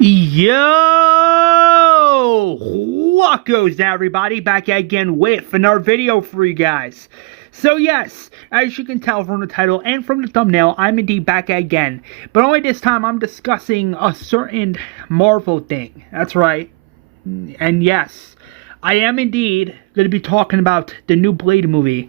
Yo! What goes down, everybody? Back again with another video for you guys. So yes, as you can tell from the title and from the thumbnail, I'm indeed back again. But only this time I'm discussing a certain Marvel thing. That's right. And yes, I am indeed going to be talking about the new Blade movie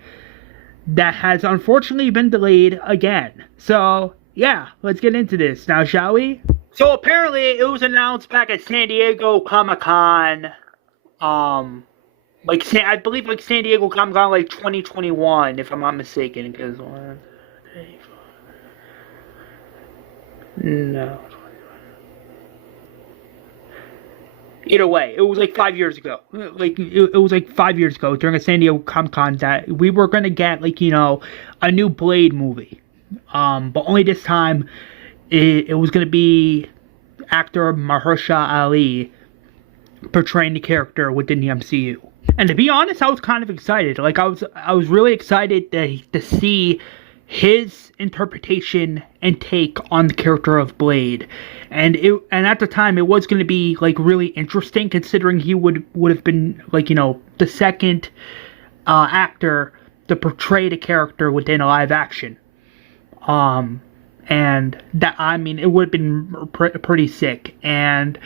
that has unfortunately been delayed again. So yeah, let's get into this now, shall we? So apparently it was announced back at San Diego Comic-Con, I believe San Diego Comic-Con 2021, if I'm not mistaken, because no. Either way, it was 5 years ago. It was 5 years ago during a San Diego Comic-Con that we were gonna get a new Blade movie. But only this time it was gonna be actor Mahershala Ali portraying the character within the MCU. And to be honest, I was kind of excited. I was really excited to see his interpretation and take on the character of Blade. And at the time it was going to be really interesting, considering he would have been the second actor to portray the character within a live action. And that, it would have been pretty sick. And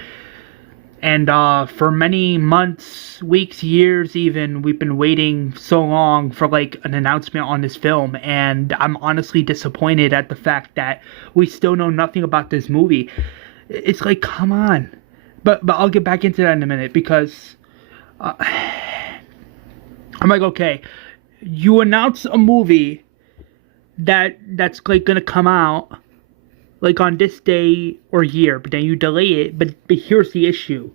for many months, weeks, years even, we've been waiting so long for an announcement on this film, and I'm honestly disappointed at the fact that we still know nothing about this movie. It's come on. But I'll get back into that in a minute, because I'm okay, you announce a movie that's gonna come out on this day or year, but then you delay it. But here's the issue.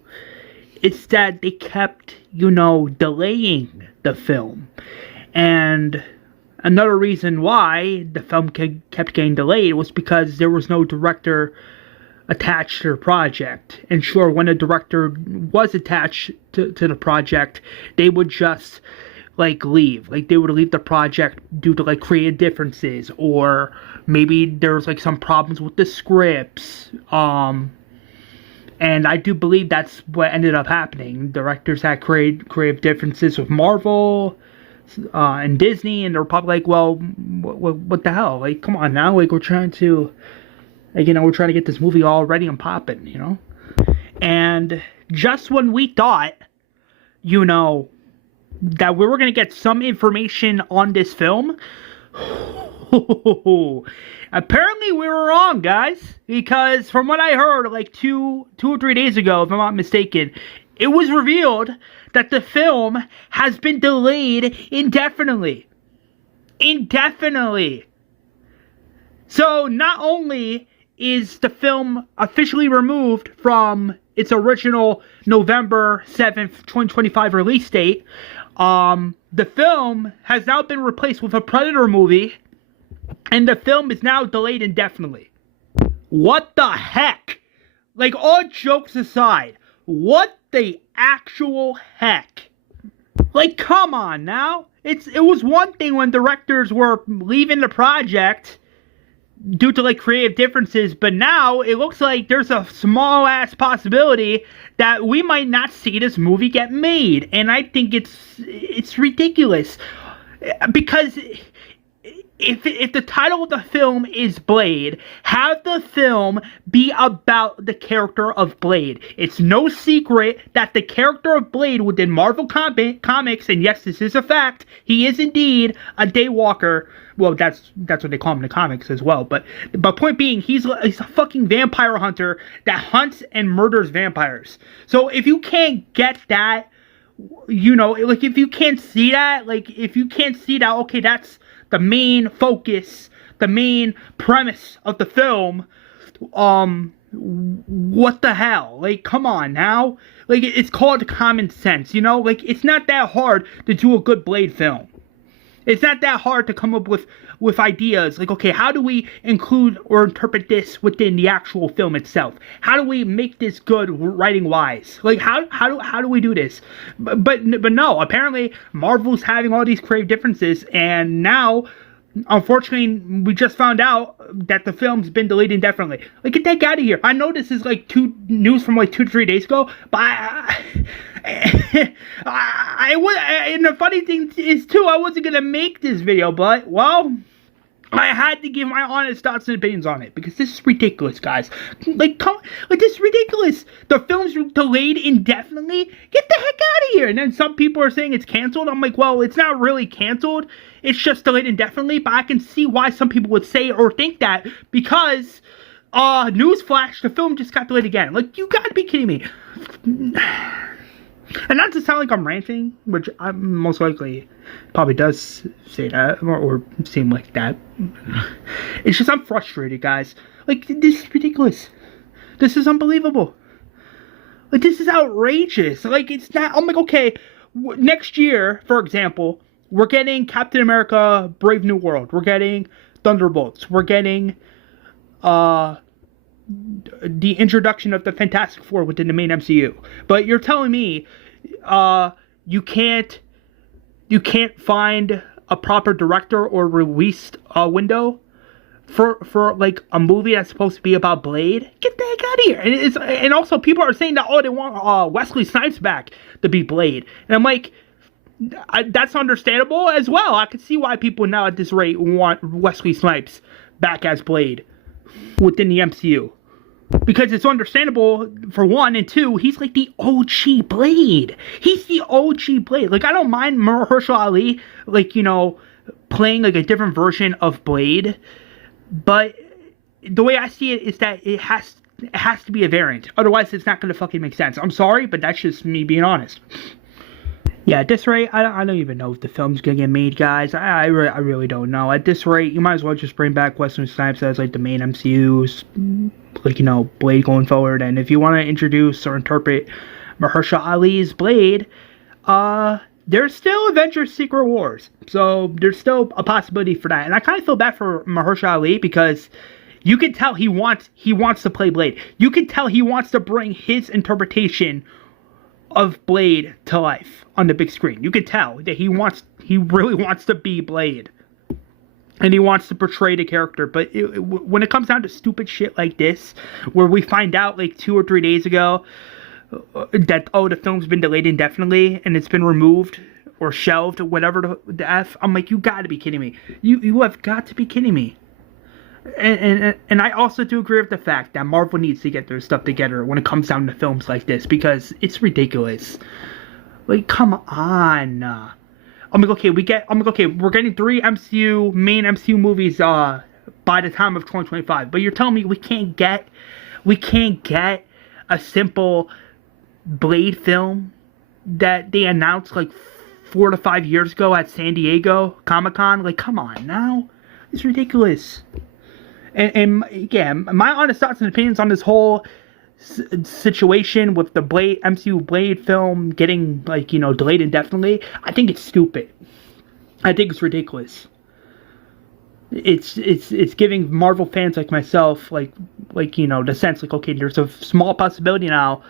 It's that they kept, delaying the film. And another reason why the film kept getting delayed was because there was no director attached to the project. And sure, when a director was attached to the project, they would just leave. They would leave the project due to creative differences, or maybe there's some problems with the scripts. And I do believe that's what ended up happening. Directors had creative differences with Marvel and Disney, and they're probably well, what the hell? Come on now, we're trying to we're trying to get this movie all ready and popping, And just when we thought, that we were going to get some information on this film, apparently we were wrong, guys. Because from what I heard, two or 3 days ago, if I'm not mistaken, it was revealed that the film has been delayed indefinitely. Indefinitely. So not only is the film officially removed from its original November 7th, 2025 release date, the film has now been replaced with a Predator movie, and the film is now delayed indefinitely. What the heck? All jokes aside, what the actual heck? Come on now. It was one thing when directors were leaving the project due to creative differences, but now it looks like there's a small ass possibility that we might not see this movie get made. And I think it's ridiculous, because if the title of the film is Blade, have the film be about the character of Blade. It's no secret that the character of Blade within Marvel Comics, and yes, this is a fact, he is indeed a daywalker. Well, that's what they call him in the comics as well. But point being, he's a fucking vampire hunter that hunts and murders vampires. So if you can't get that, if you can't see that, okay, that's the main focus, the main premise of the film, what the hell? Come on now. It's called common sense, it's not that hard to do a good Blade film. It's not that hard to come up with ideas okay, how do we include or interpret this within the actual film itself? How do we make this good writing wise? How do we do this? But no, apparently Marvel's having all these creative differences, and now unfortunately we just found out that the film's been delayed indefinitely. Like, get that out of here. I know this is like news from like 2 to 3 days ago, but and the funny thing is too, I wasn't gonna make this video, but well, I had to give my honest thoughts and opinions on it because this is ridiculous, guys. Like, this is ridiculous. The film's delayed indefinitely. Get the heck out of here. And then some people are saying it's canceled. I'm like, well, it's not really canceled. It's just delayed indefinitely. But I can see why some people would say or think that because, newsflash, the film just got delayed again. Like, you gotta be kidding me. And not to sound like I'm ranting, which I'm most likely probably does say that, or seem like that. It's just I'm frustrated, guys. Like, this is ridiculous. This is unbelievable. Like, this is outrageous. Like, it's not, I'm like, okay, next year, for example, we're getting Captain America Brave New World. We're getting Thunderbolts. We're getting, the introduction of the Fantastic Four within the main MCU. But you're telling me you can't find a proper director or release window for like a movie that's supposed to be about Blade? Get the heck out of here. And also people are saying that, oh, they want Wesley Snipes back to be Blade. And I'm like, that's understandable as well. I can see why people now at this rate want Wesley Snipes back as Blade within the MCU. Because it's understandable, for one, and two, he's like the OG Blade. He's the OG Blade. Like, I don't mind Mahershala Ali, like, you know, playing like a different version of Blade. But the way I see it is that it has to be a variant. Otherwise, it's not going to fucking make sense. I'm sorry, but that's just me being honest. Yeah, at this rate, I don't even know if the film's gonna get made, guys. I really don't know. At this rate, you might as well just bring back Wesley Snipes as like the main MCU's, like, you know, Blade going forward. And if you want to introduce or interpret Mahershala Ali's Blade, there's still Avengers Secret Wars, so there's still a possibility for that. And I kind of feel bad for Mahershala Ali because you can tell he wants to play Blade. You can tell he wants to bring his interpretation of Blade to life on the big screen. You can tell that he really wants to be Blade, and he wants to portray the character. But when it comes down to stupid shit like this, where we find out like 2 or 3 days ago that, oh, the film's been delayed indefinitely and it's been removed or shelved or whatever the F, I'm like, you gotta be kidding me. You have got to be kidding me. And I also do agree with the fact that Marvel needs to get their stuff together when it comes down to films like this, because it's ridiculous. Like, come on. I'm like, okay, we're getting 3 main MCU movies by the time of 2025. But you're telling me we can't get a simple Blade film that they announced like 4 to 5 years ago at San Diego Comic-Con? Like, come on now. It's ridiculous. And yeah, my honest thoughts and opinions on this whole situation with the MCU Blade film getting, like, you know, delayed indefinitely, I think it's stupid. I think it's ridiculous. It's giving Marvel fans like myself, like you know, the sense like, okay, there's a small possibility now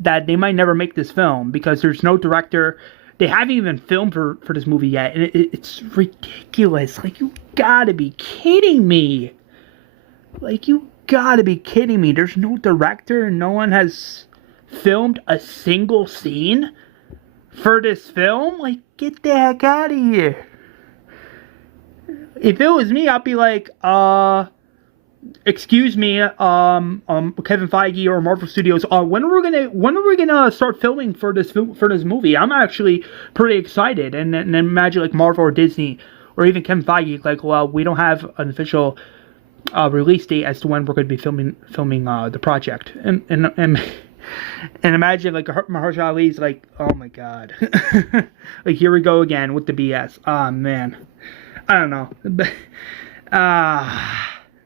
that they might never make this film because there's no director. They haven't even filmed for this movie yet, and it's ridiculous. Like, you gotta be kidding me. Like, you gotta be kidding me. There's no director. No one has filmed a single scene for this film. Like, get the heck out of here. If it was me, I'd be like, excuse me, Kevin Feige or Marvel Studios, when are we gonna start filming for this movie? I'm actually pretty excited. And then imagine like Marvel or Disney or even Kevin Feige, like, well, we don't have an official release date as to when we're going to be filming the project, and imagine like Mahershala Ali's like, oh my god, like, here we go again with the BS. Man, I don't know,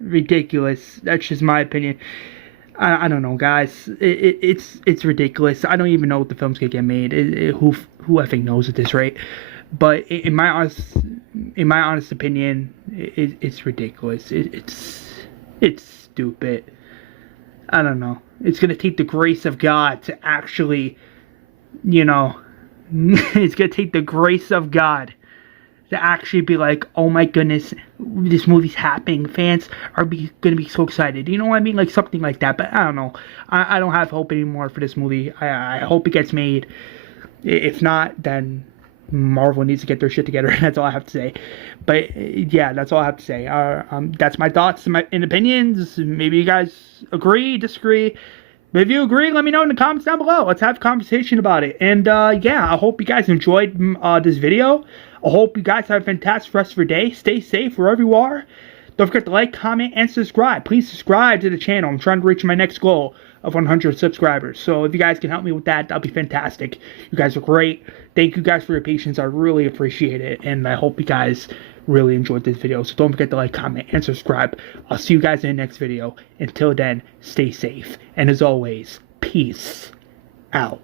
ridiculous. That's just my opinion. I don't know, guys. It's ridiculous. I don't even know if the film's gonna get made. Who effing knows at this rate? But in my honest opinion, it's ridiculous. It's stupid. I don't know. It's gonna take the grace of God to actually, you know, it's gonna take the grace of God to actually be like, oh my goodness, this movie's happening. Fans are gonna be so excited. You know what I mean? Like something like that. But I don't know. I don't have hope anymore for this movie. I hope it gets made. If not, then Marvel needs to get their shit together. That's all I have to say. But yeah, that's all I have to say. That's my thoughts and opinions. Maybe you guys agree, disagree. But if you agree, let me know in the comments down below. Let's have a conversation about it. And yeah, I hope you guys enjoyed this video. I hope you guys have a fantastic rest of your day. Stay safe wherever you are. Don't forget to like, comment, and subscribe. Please subscribe to the channel. I'm trying to reach my next goal of 100 subscribers. So if you guys can help me with that, that'll be fantastic. You guys are great. Thank you guys for your patience. I really appreciate it. And I hope you guys really enjoyed this video. So don't forget to like, comment, and subscribe. I'll see you guys in the next video. Until then, stay safe. And as always, peace out.